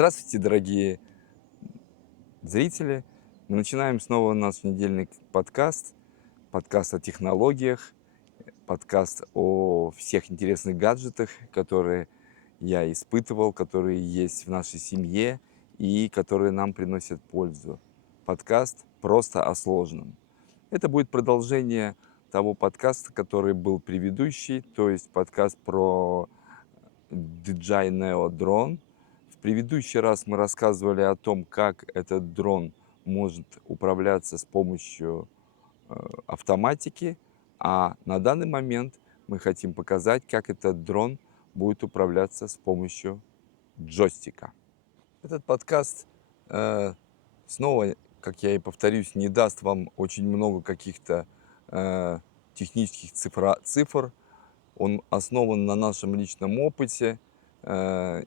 Здравствуйте, дорогие зрители! Мы начинаем снова наш недельный подкаст о технологиях, подкаст о всех интересных гаджетах, которые я испытывал, которые есть в нашей семье и которые нам приносят пользу. Подкаст просто о сложном. Это будет продолжение того подкаста, который был предыдущий, то есть подкаст про DJI Neo Drone. В предыдущий раз мы рассказывали о том, как этот дрон может управляться с помощью автоматики, а на данный момент мы хотим показать, как этот дрон будет управляться с помощью джойстика. Этот подкаст снова, как я и повторюсь, не даст вам очень много каких-то технических цифр. Он основан на нашем личном опыте.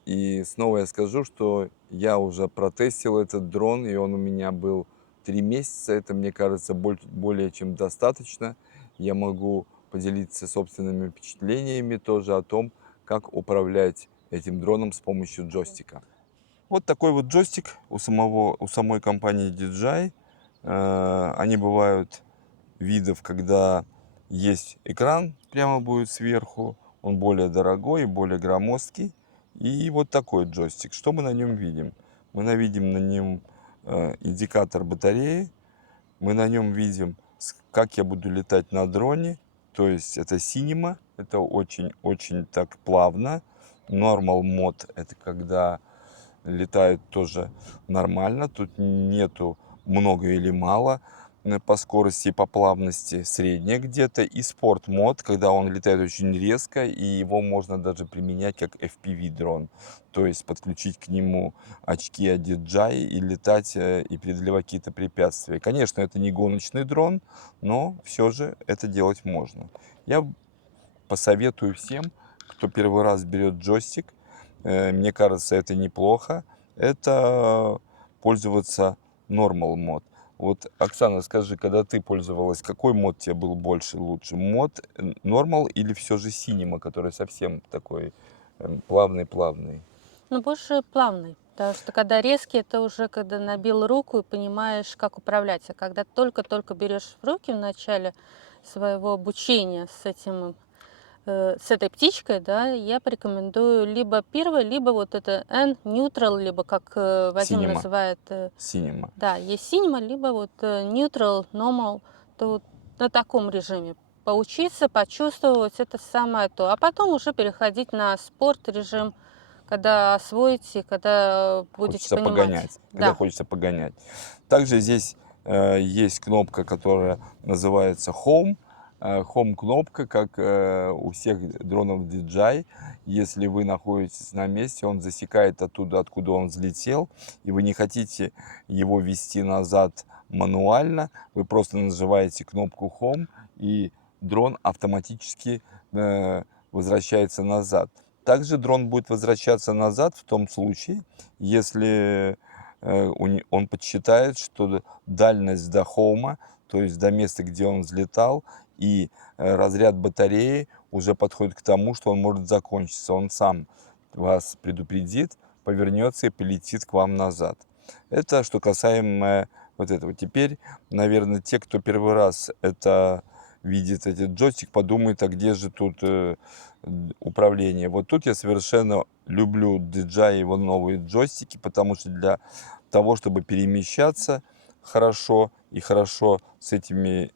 И снова я скажу, что я уже протестил этот дрон, и он у меня был 3 месяца. Это, мне кажется, более чем достаточно. Я могу поделиться собственными впечатлениями тоже о том, как управлять этим дроном с помощью джойстика. Вот такой вот джойстик у самой компании DJI. Они бывают видов, когда есть экран прямо будет сверху, он более дорогой и более громоздкий. И вот такой джойстик. Что мы на нем видим? Мы видим на нем индикатор батареи, мы на нем видим, как я буду летать на дроне, то есть это Cinema, это очень-очень так плавно. Normal Mode — это когда летают тоже нормально, тут нету много или мало по скорости и по плавности, средняя где-то. И спорт мод, когда он летает очень резко, и его можно даже применять как FPV дрон, то есть подключить к нему очки от DJI и летать и преодолевать какие-то препятствия. Конечно, это не гоночный дрон, но все же это делать можно. Я посоветую всем, кто первый раз берет джойстик, мне кажется, это неплохо, это пользоваться Normal мод. Вот, Оксана, скажи, когда ты пользовалась, какой мод тебе был больше, лучше? Мод Normal или все же Cinema, который совсем такой плавный-плавный? Ну, больше плавный, потому что когда резкий, это уже когда набил руку и понимаешь, как управлять. А когда только-только берешь в руки в начале своего обучения с этой птичкой, да, я порекомендую либо первый, либо вот это N-Neutral, либо как Вадим Cinema. называет, Cinema. да, есть Cinema, либо вот Neutral, Normal, то вот на таком режиме поучиться, почувствовать, это самое то. А потом уже переходить на спорт режим, когда освоите, когда будете Хочется понимать. погонять, когда Да. хочется погонять. Также здесь есть кнопка, которая называется Home. Home кнопка, как у всех дронов DJI. Если вы находитесь на месте, он засекает оттуда, откуда он взлетел, и вы не хотите его вести назад мануально, вы просто нажимаете кнопку Home, и дрон автоматически возвращается назад. Также дрон будет возвращаться назад в том случае, если он подсчитает, что дальность до хоума, то есть до места, где он взлетал, и разряд батареи уже подходит к тому, что он может закончиться. Он сам вас предупредит, повернется и полетит к вам назад. Это что касаемо вот этого. Теперь, наверное, те, кто первый раз видит этот джойстик, подумают, а где же тут управление. Вот тут я совершенно люблю DJI, его новые джойстики, потому что для того, чтобы перемещаться хорошо и хорошо с этими,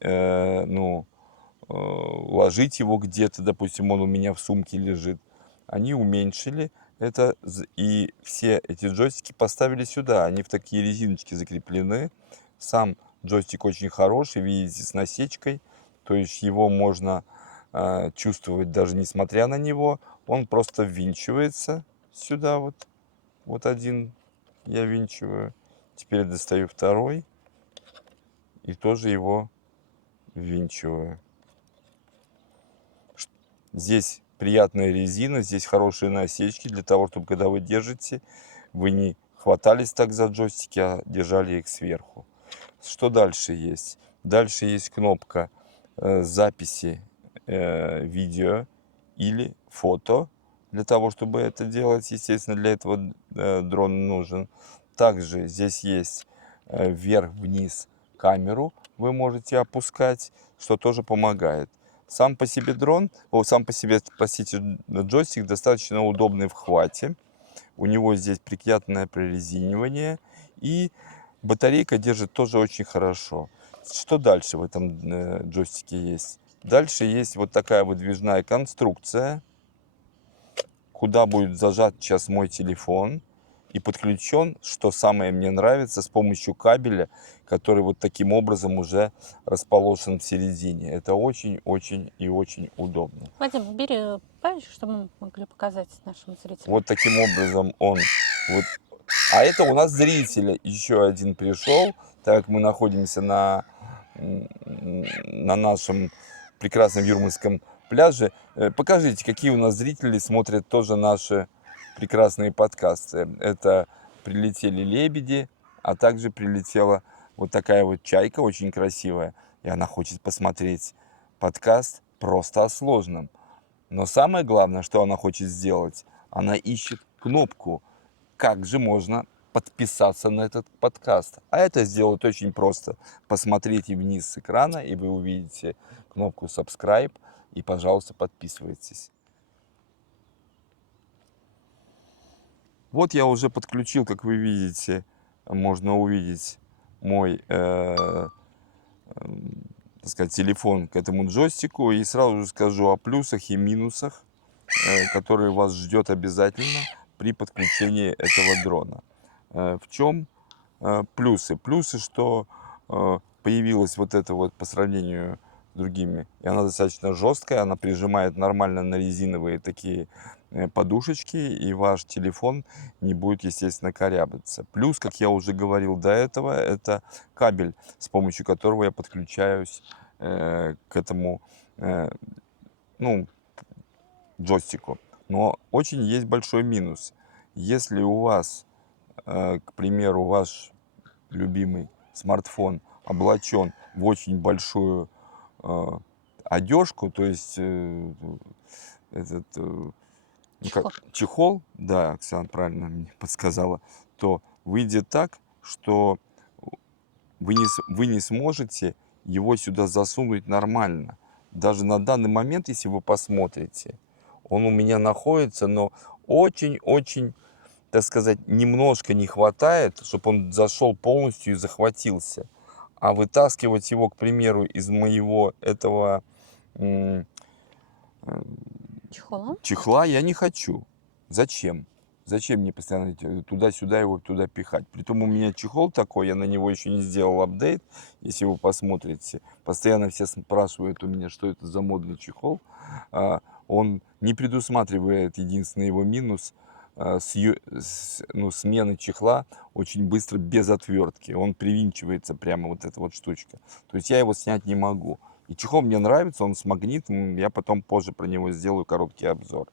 ложить его где-то, допустим, он у меня в сумке лежит, они уменьшили это, и все эти джойстики поставили сюда, они в такие резиночки закреплены. Сам джойстик очень хороший, видите, с насечкой, то есть его можно чувствовать даже несмотря на него. Он просто ввинчивается сюда вот один я ввинчиваю. Теперь достаю второй и тоже его ввинчиваю. Здесь приятная резина, здесь хорошие насечки для того, чтобы когда вы держите, вы не хватались так за джойстики, а держали их сверху. Что дальше есть? Дальше есть кнопка записи видео или фото для того, чтобы это делать. Естественно, для этого дрон нужен. Также здесь есть вверх-вниз камеру, вы можете опускать, что тоже помогает. Сам по себе дрон, сам по себе, простите, джойстик достаточно удобный в хвате. У него здесь приятное прорезинивание, и батарейка держит тоже очень хорошо. Что дальше в этом джойстике есть? Дальше есть вот такая выдвижная конструкция, куда будет зажат сейчас мой телефон и подключен, что самое мне нравится, с помощью кабеля, который вот таким образом уже расположен в середине. Это очень-очень и очень удобно. Вадим, убери пальчик, чтобы мы могли показать нашим зрителям. Вот таким образом он... Вот. А это у нас зритель еще один пришел, так как мы находимся на нашем прекрасном Юрмальском пляже. Покажите, какие у нас зрители смотрят тоже наши прекрасные подкасты. Это прилетели лебеди, а также прилетела вот такая вот чайка, очень красивая. И она хочет посмотреть подкаст просто о сложном. Но самое главное, что она хочет сделать, она ищет кнопку, как же можно подписаться на этот подкаст. А это сделать очень просто. Посмотрите вниз с экрана, и вы увидите кнопку subscribe, и, пожалуйста, подписывайтесь. Вот я уже подключил, как вы видите, можно увидеть мой так сказать, телефон к этому джойстику. И сразу же скажу о плюсах и минусах, которые вас ждет обязательно при подключении этого дрона. В чем плюсы? Плюсы, что появилась вот эта вот по сравнению с другими, и она достаточно жесткая, она прижимает нормально на резиновые такие подушечки, и ваш телефон не будет, естественно, корябаться. Плюс, как я уже говорил до этого, это кабель, с помощью которого я подключаюсь к этому джойстику. Но очень есть большой минус. Если у вас, к примеру, ваш любимый смартфон облачен в очень большую одежку, то есть этот чехол, да, Оксана правильно мне подсказала, то выйдет так, что вы не сможете его сюда засунуть нормально. Даже на данный момент, если вы посмотрите, он у меня находится, но очень-очень, так сказать, немножко не хватает, чтобы он зашел полностью и захватился. А вытаскивать его, к примеру, из моего этого чехла я не хочу. Зачем? Зачем мне постоянно туда-сюда его туда пихать? Притом у меня чехол такой, я на него еще не сделал апдейт, если вы посмотрите. Постоянно все спрашивают у меня, что это за модный чехол. Он не предусматривает, единственный его минус, смены чехла очень быстро без отвертки. Он привинчивается прямо вот эта вот штучка. То есть я его снять не могу. И чехол мне нравится, он с магнитом, я потом позже про него сделаю короткий обзор.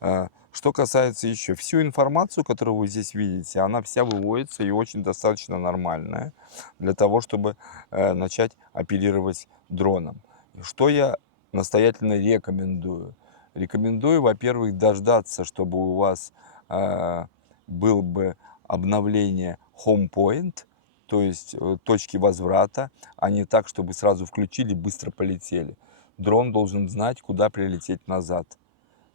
Что касается еще, всю информацию, которую вы здесь видите, она вся выводится и очень достаточно нормальная для того, чтобы начать оперировать дроном. Что я настоятельно рекомендую? Рекомендую, во-первых, дождаться, чтобы у вас был бы обновление Home Point, то есть точки возврата, а не так, чтобы сразу включили, быстро полетели. Дрон должен знать, куда прилететь назад.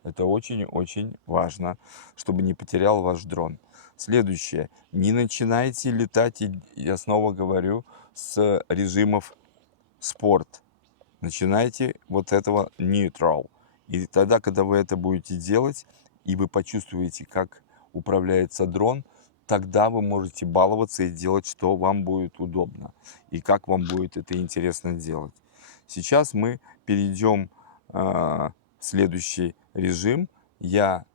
Это очень-очень важно, чтобы не потерял ваш дрон. Следующее. Не начинайте летать, я снова говорю, с режимов спорт. Начинайте вот этого neutral. И тогда, когда вы это будете делать, и вы почувствуете, как управляется дрон, тогда вы можете баловаться и делать, что вам будет удобно. И как вам будет это интересно делать. Сейчас мы перейдем в следующий режим. Я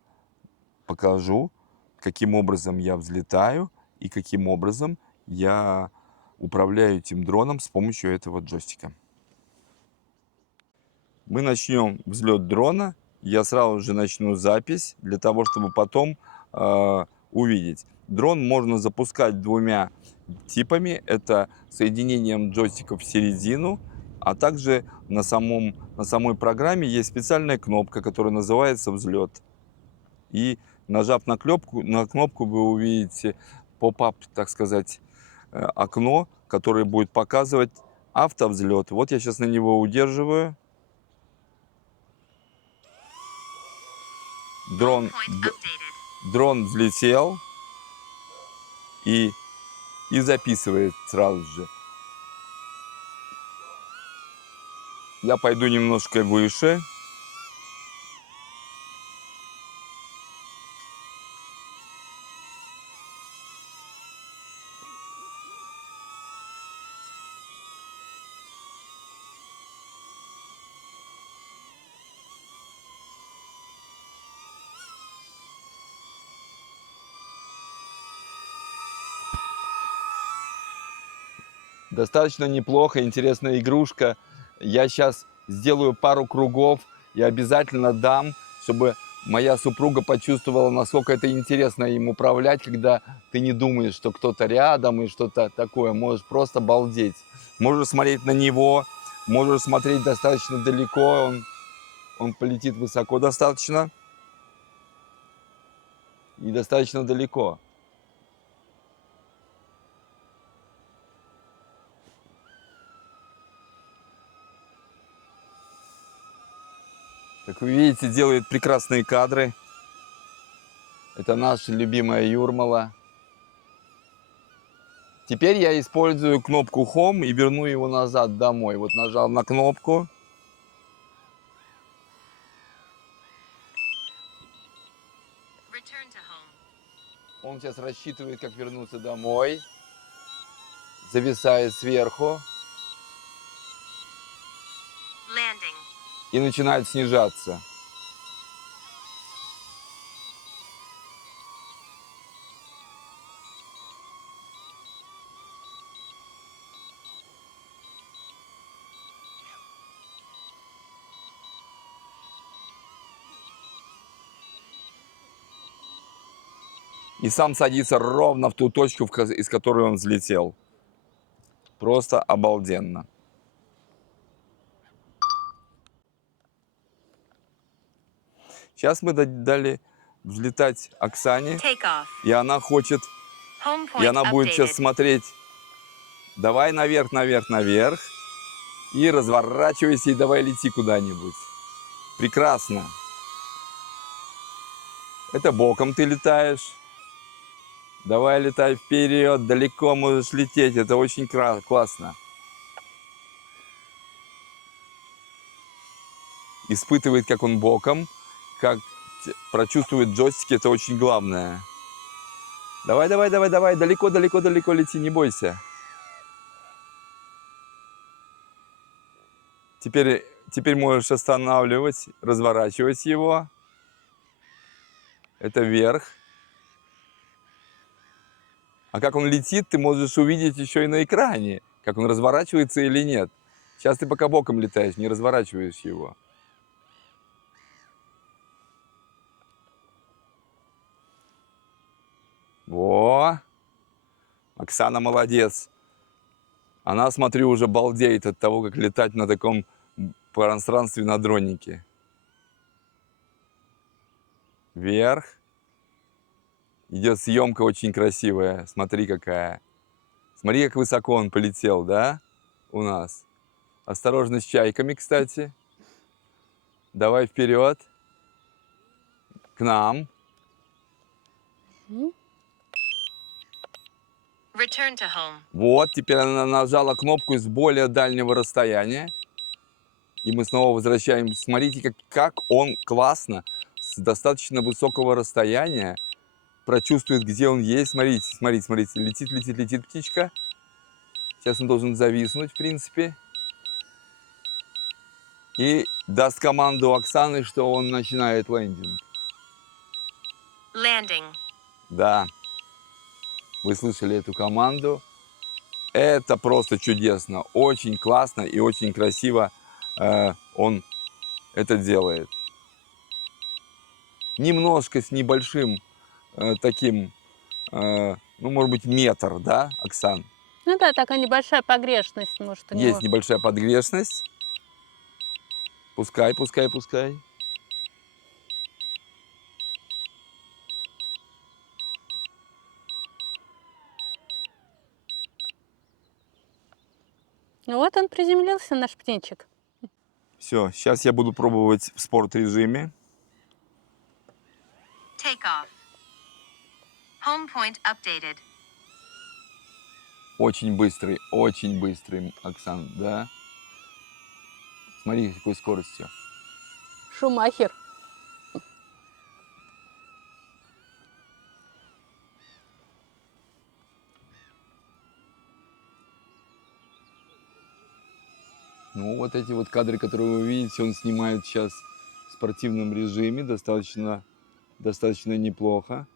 покажу, каким образом я взлетаю и каким образом я управляю этим дроном с помощью этого джойстика. Мы начнем взлет дрона. Я сразу же начну запись для того, чтобы потом увидеть. Дрон можно запускать двумя типами. Это соединением джойстиков в середину, а также на самой программе есть специальная кнопка, которая называется «Взлет». И нажав на кнопку, вы увидите поп-ап, так сказать, окно, которое будет показывать автовзлет. Вот я сейчас на него удерживаю. Дрон взлетел и записывает сразу же. Я пойду немножко выше. Достаточно неплохо, интересная игрушка. Я сейчас сделаю пару кругов и обязательно дам, чтобы моя супруга почувствовала, насколько это интересно им управлять, когда ты не думаешь, что кто-то рядом и что-то такое. Можешь просто балдеть. Можешь смотреть на него, можешь смотреть достаточно далеко, он полетит высоко достаточно и достаточно далеко. Как вы видите, делает прекрасные кадры. Это наша любимая Юрмала. Теперь я использую кнопку Home и верну его назад домой. Вот нажал на кнопку. Он сейчас рассчитывает, как вернуться домой. Зависает сверху. И начинает снижаться. И сам садится ровно в ту точку, из которой он взлетел. Просто обалденно. Сейчас мы дали взлетать Оксане. И она хочет... И она будет сейчас смотреть. Давай наверх, наверх, наверх. И разворачивайся, и давай лети куда-нибудь. Прекрасно. Это боком ты летаешь. Давай летай вперед, далеко можешь лететь. Это очень классно. Испытывает, как он боком, как прочувствует джойстики, это очень главное. Давай, давай, давай, давай, далеко, далеко, далеко лети, не бойся. Теперь можешь останавливать, разворачивать его. Это вверх. А как он летит, ты можешь увидеть еще и на экране, как он разворачивается или нет. Сейчас ты пока боком летаешь, не разворачиваешь его. Во! Оксана молодец. Она, смотрю, уже балдеет от того, как летать на таком пространстве на дронике. Вверх. Идет съемка очень красивая. Смотри, какая. Смотри, как высоко он полетел, да? У нас. Осторожно с чайками, кстати. Давай вперед. К нам. Return to home. Вот, теперь она нажала кнопку с более дальнего расстояния. И мы снова возвращаемся. Смотрите, как он классно, с достаточно высокого расстояния прочувствует, где он есть. Смотрите, смотрите, смотрите. Летит, летит, летит птичка. Сейчас он должен зависнуть, в принципе. И даст команду Оксаны, что он начинает лендинг. Landing. Да. Вы слышали эту команду. Это просто чудесно. Очень классно и очень красиво он это делает. Немножко с небольшим таким, ну, может быть, метр, да, Оксан? Ну да, такая небольшая погрешность, может, у него. Есть небольшая подгрешность. Пускай, пускай, пускай. Ну вот он приземлился, наш птенчик. Все, сейчас я буду пробовать в спорт-режиме. Take off. Home point updated. Очень быстрый, Оксан, да? Смотри, какой скоростью. Шумахер. Ну, вот эти вот кадры, которые вы видите, он снимает сейчас в спортивном режиме, достаточно неплохо.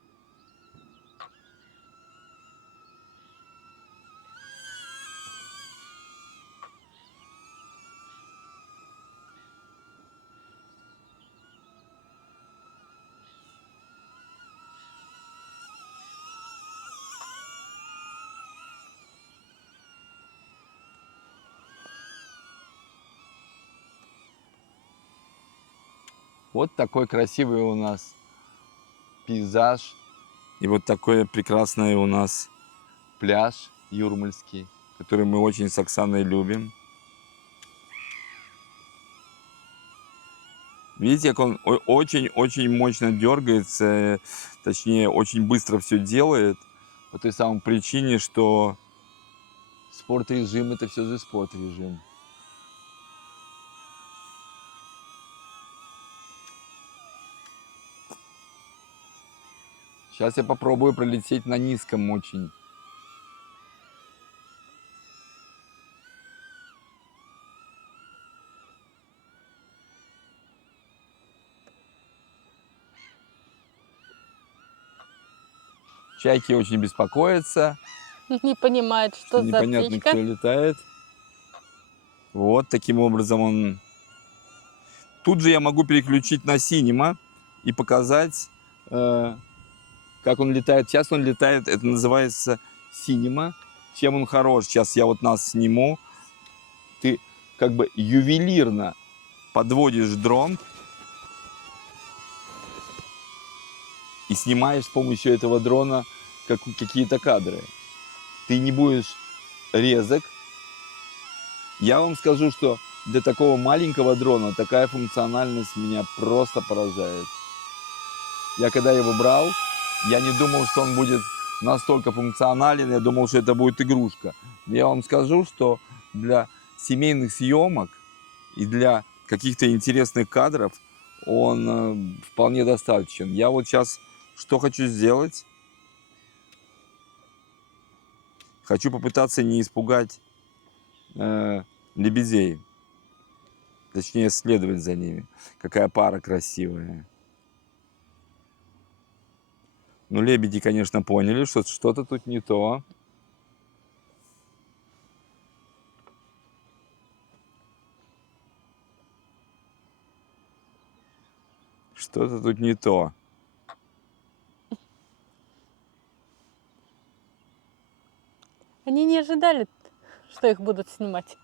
Вот такой красивый у нас пейзаж. И вот такой прекрасный у нас пляж юрмальский, который мы очень с Оксаной любим. Видите, как он очень мощно дергается, точнее, очень быстро все делает. По той самой причине, что спорт-режим — это все же спорт-режим. Сейчас я попробую пролететь на низком очень. Чайки очень беспокоятся, Не понимает, что за непонятно, птичка. кто летает. Вот таким образом он... Тут же я могу переключить на Cinema и показать, как он летает. Сейчас он летает, это называется Cinema. Чем он хорош? Сейчас я вот нас сниму. Ты как бы ювелирно подводишь дрон и снимаешь с помощью этого дрона какие-то кадры. Ты не будешь резок. Я вам скажу, что для такого маленького дрона такая функциональность меня просто поражает. Я когда его брал, я не думал, что он будет настолько функционален, я думал, что это будет игрушка. Но я вам скажу, что для семейных съемок и для каких-то интересных кадров он вполне достаточен. Я вот сейчас что хочу сделать? Хочу попытаться не испугать лебедей. Точнее, следовать за ними. Какая пара красивая. Ну, лебеди, конечно, поняли, что что-то тут не то. Что-то тут не то. Они не ожидали, что их будут снимать.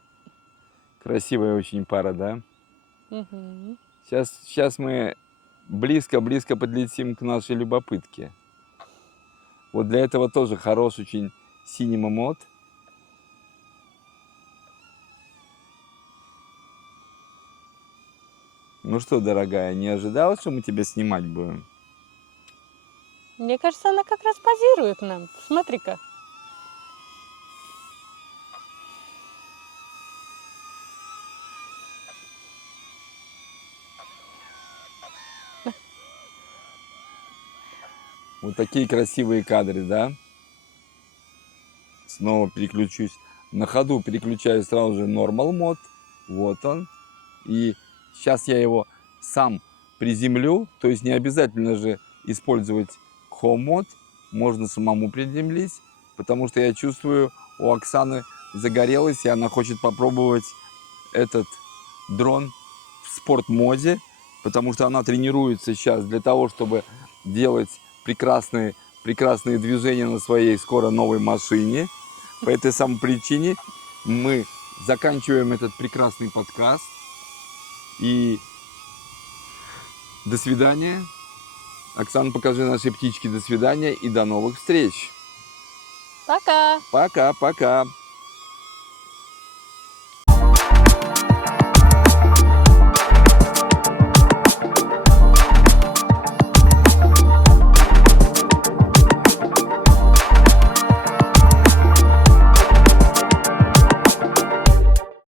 Красивая очень пара, да? Мгм. Сейчас мы близко подлетим к нашей любопытке. Вот для этого тоже хорош очень Cinema мод. Ну что, дорогая, не ожидала, что мы тебя снимать будем? Мне кажется, она как раз позирует нам. Смотри-ка. Вот такие красивые кадры, да? Снова переключусь. На ходу переключаю сразу же Normal мод. Вот он. И сейчас я его сам приземлю. То есть не обязательно же использовать Home мод. Можно самому приземлить. Потому что я чувствую, у Оксаны загорелась, и она хочет попробовать этот дрон в спорт-моде. Потому что она тренируется сейчас для того, чтобы делать прекрасные движения на своей скоро новой машине. По этой самой причине мы заканчиваем этот прекрасный подкаст. И до свидания. Оксана, покажи нашей птичке до свидания и до новых встреч. Пока! Пока-пока.